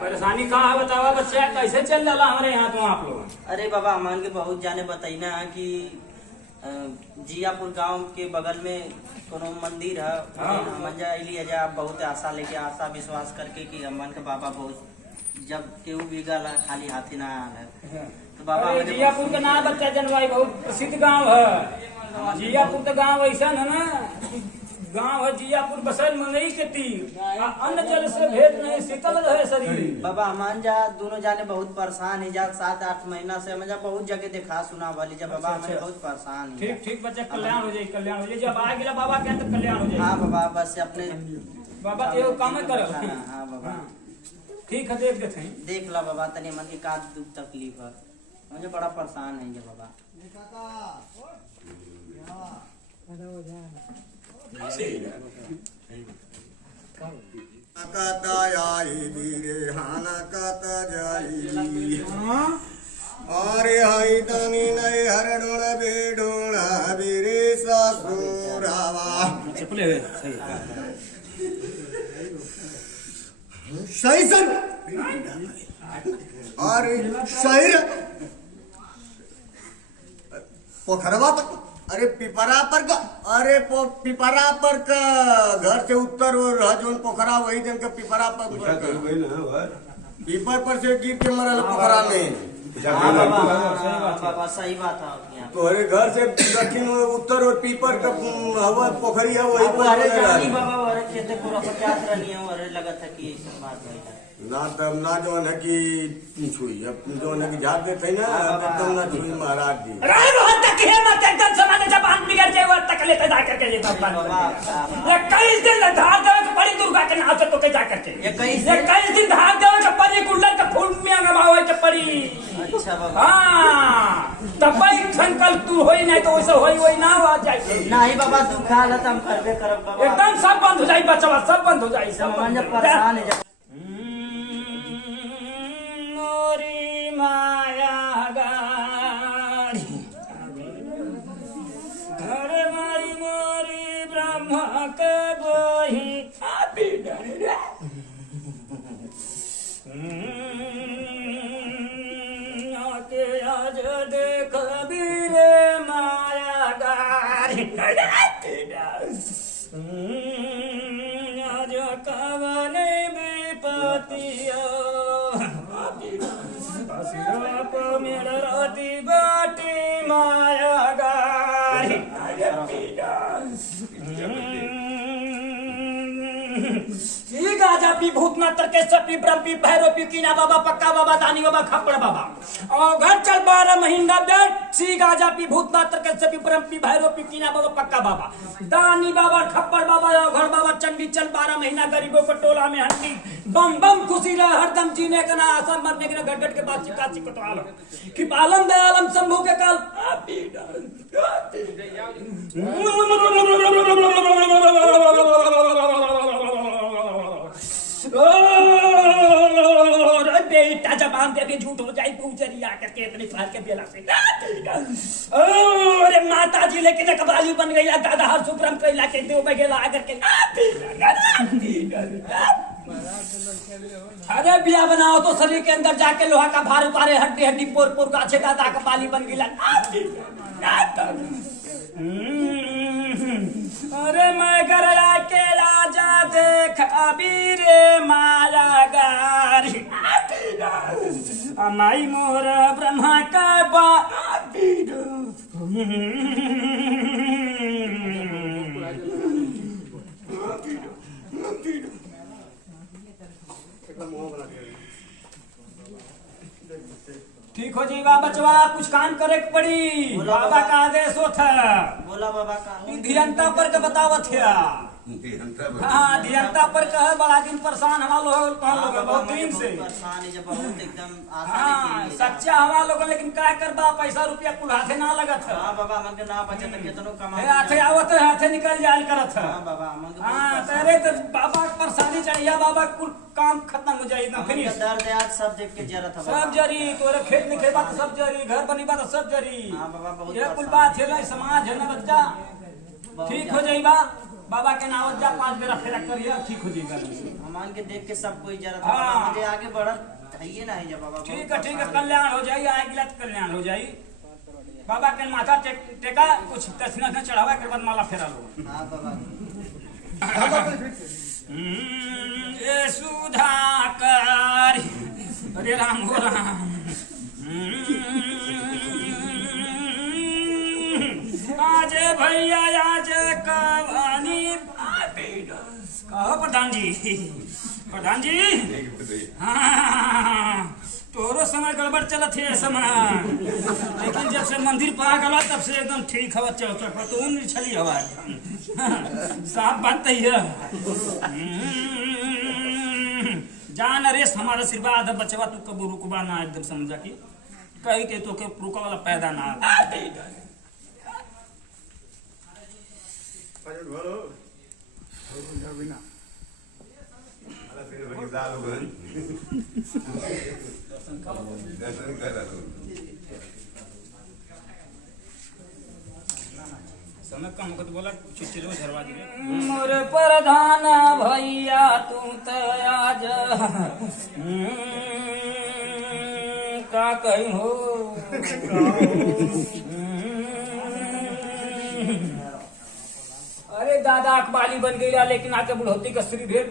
परेशानी कहाँ है बतावा बच्चा, कैसे चल रहा हमारे यहाँ तो आप लोग? अरे बाबा हमान के बहुत जाने बताइना कि जियापुर गांव के बगल में कोनो मंदिर है। हमन जाइली जा बहुत आशा लेके, आशा विश्वास करके कि हमन के बाबा बहुत जब केहू भी गला खाली हाथी ना आल है तो बाबा जियापुर का नाम बच्चा जनवाई बहुत प्रसिद्ध गांव है। जियापुर तो गांव ऐसा है ना, गांव है जियापुर बसल मंगई के तीर, अन्न जल से भेद नहीं, शीतल रहे शरीर। बाबा हमान जा दोनों जाने बहुत परेशान है जा, 7-8 महीना से हम जा बहुत जगह देखा सुना वाली जा बाबा हमें बहुत परेशान है। ठीक ठीक बच्चा, कल्याण हो जाए, कल्याण हो जाए। जब आ गया बाबा के तो कल्याण हो जाए। हाँ बाबा बस अपने बाबा एगो काम करो। हाँ बाबा ठीक है, देख देते हैं। देख ला बाबा तनी मन की का दुख तकलीफ है, मुझे बड़ा परेशान है ये बाबा। अरे हाई तनी नहीं हरडोण बेडोण बिरे ससुरावा सही सर। अरे सही पोखरवा पर, अरे पिपरा पर का, अरे पिपरा पर का घर से उत्तर जोन पोखरा वही दिन का पिपरा पर पीपर पर से गिर के मरल पोखरा में। हाँ बाबा सही बात है। तोहरे घर से दक्षिण उत्तर और पीपर का हवा पोखरी है वही पर बाबा अरे खेते पूरा 50 रही है, अरे लगा था कि सब बात है ना तब ना जो है कि छुई अब जो है कि झाड़ देते ना तब ना छुई महाराज जी। अरे बहुत तक है मत एकदम सामान्य जबान बिगड़ जाए वो तक लेते जा करके ये ये कई दिन धार देवे के बड़ी दुर्गा के नाम से तो जा करके ये कई दिन धार देवे के परी कुंडल के फूल में गवावे के परी। अच्छा बाबा हाँ तब संकल्प तू होई नहीं तो वैसे होई ना आ जाए। नहीं बाबा दुख हालत हम करबे करब बाबा, एकदम सब बंद हो जाए बचवा, सब बंद हो जाए, सब मन जब परेशान है। मोरी माया गाड़ी घर मारी मोरी ब्रह्मा के गोही आके आज देख बीरे माया गाड़ी आज कवने विपतिया सिराप मेरा राती बाटी माया गाड़ी गाजा पी भूतनाथ तरकेश्वर पी ब्रह्म पी भैरव पी कीना बाबा पक्का बाबा दानी बाबा खपड़ बाबा और घर चल 12 महीना बैठ सी गाजा पी भूतनाथ तरकेश्वर पी ब्रह्म पी भैरव पी कीना बाबा पक्का बाबा दानी बाबा खप्पड़ बाबा और घर बाबा चंडी चल 12 महीना गरीबों को टोला में हंडी बम बम खुशी रहे हरदम जीने का ना आसम मरने के ना गटगट के बाद चिका चिक तो आलम कि आलम दयालम शंभू के काल बेटा जबान दे झूठ हो जाए पूजरिया करके इतनी फाल के बेला से। अरे माता जी लेकिन कबाली बन गई, दादा हर सुप्रम कैला के देव बगेला आकर के। अरे बिया बनाओ तो शरीर के अंदर जाके लोहा का भार उतारे, हड्डी हड्डी पोर पोर गाछे दादा कबाली बन गई। अरे मैं घर के राजा देख अभी रे माया गारी अमाई मोर ब्रह्मा का ठीक हो जीवा बचवा, कुछ काम करे पड़ी। बाबा का आदेश होता बोला बाबा का धियंता पर के बतावत है। हाँ धियंता पर कहे बड़ा दिन परेशान हमारा लोग बहुत दिन से परेशान है जब बहुत एकदम हाँ सच्चा हमारा लोग, लेकिन क्या करबा पैसा रुपया कुल हाथे ना लगत है। हाँ बाबा मन के ना बचे तो कितनो कमा हाथे आवत है, हाथे निकल जायल करत है। हाँ बाबा मन के हाँ तेरे तो बाबा परेशानी चढ़िया बाबा कुल काम खत्म हो जाए एकदम फिनिश। दर्द आज सब देख के जरूरत है सब जरी तोरे खेत में खेबा तो सब जरी, घर बनी बात सब जरी। हाँ बाबा बहुत ये कुल बात है, समाज है ना बच्चा, ठीक हो जाइबा। बाबा के नावत जा 5 बेरा फेरा करिए ठीक हो जाएगा। हमान के देख के सब कोई जरा हाँ। मुझे आगे बढ़त है ना है जब बाबा ठीक है कल्याण हो जाई आगे कल्याण हो जाई। बाबा के माथा टेका कुछ दक्षिणा न चढ़ावा के बाद माला फेरा लो। हाँ बाबा ये सुधाकर अरे राम हो राम आज भैया आज कहानी कहो प्रधान जी हाँ तोरो समय गड़बड़ चलत है समय, लेकिन जब से मंदिर पा गला तब से एकदम ठीक हवा चौचक तो नहीं छली हवा साफ बात है। जान रेस हमारा आशीर्वाद है बचवा तू कबू रुकबा ना एकदम समझा की कही के तो के रुका वाला पैदा ना समय कम वक्त बोला चिलो झरवा दिए मोर प्रधान भैया तू तो आज का कहीं हो अरे दादा अकबाली बन गई लेकिन आके बुढ़ोती का श्री भेद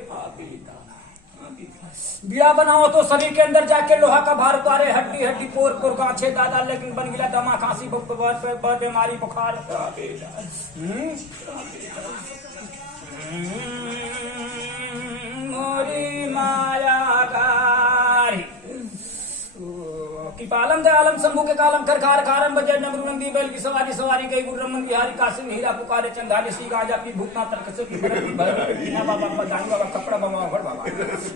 बिया बनाओ तो शरीर के अंदर जाके लोहा का भार उतारे हड्डी हड्डी पोर पोर गांछे दादा, लेकिन बन गया दमा खांसी बीमारी बुखार। मोरी माया गारी पालम दयालम शंभु के कालम खरखार खारम बजे नमरुनंदी बैल की सवारी सवारी गई गुर्रमन बिहारी कासिम हीरा पुकारे चंदाले सी गाजा पी भूतना तरकसे की भरत बाबा पदानी बाबा कपड़ा बाबा भर बाबा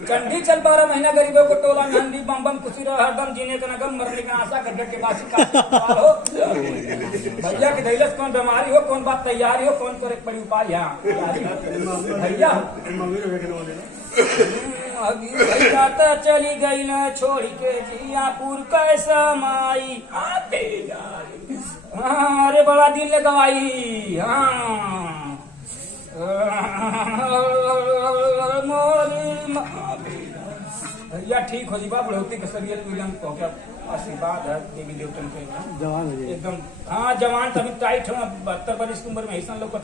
चंडी चल 12 महीना गरीबों को टोला नंदी बम बम खुशी रह हरदम जीने का नगम मरने का आशा गड्ढे के बासी का हो भैया के दैलस कौन बीमारी हो कौन बात तैयारी हो कौन करे बड़ी उपाय यहाँ भैया अभी भैया तो चली गई न छोड़ के जियापुर कैसा माई हाँ अरे बड़ा दिल ने गवाई हाँ भैया ठीक हो जी बाबू बुढ़ौती के शरीर एकदम तो क्या आशीर्वाद है देवी देवतन के जवान एकदम हाँ जवान तभी टाइट हो 72 बरिस की उम्र में ऐसा लोग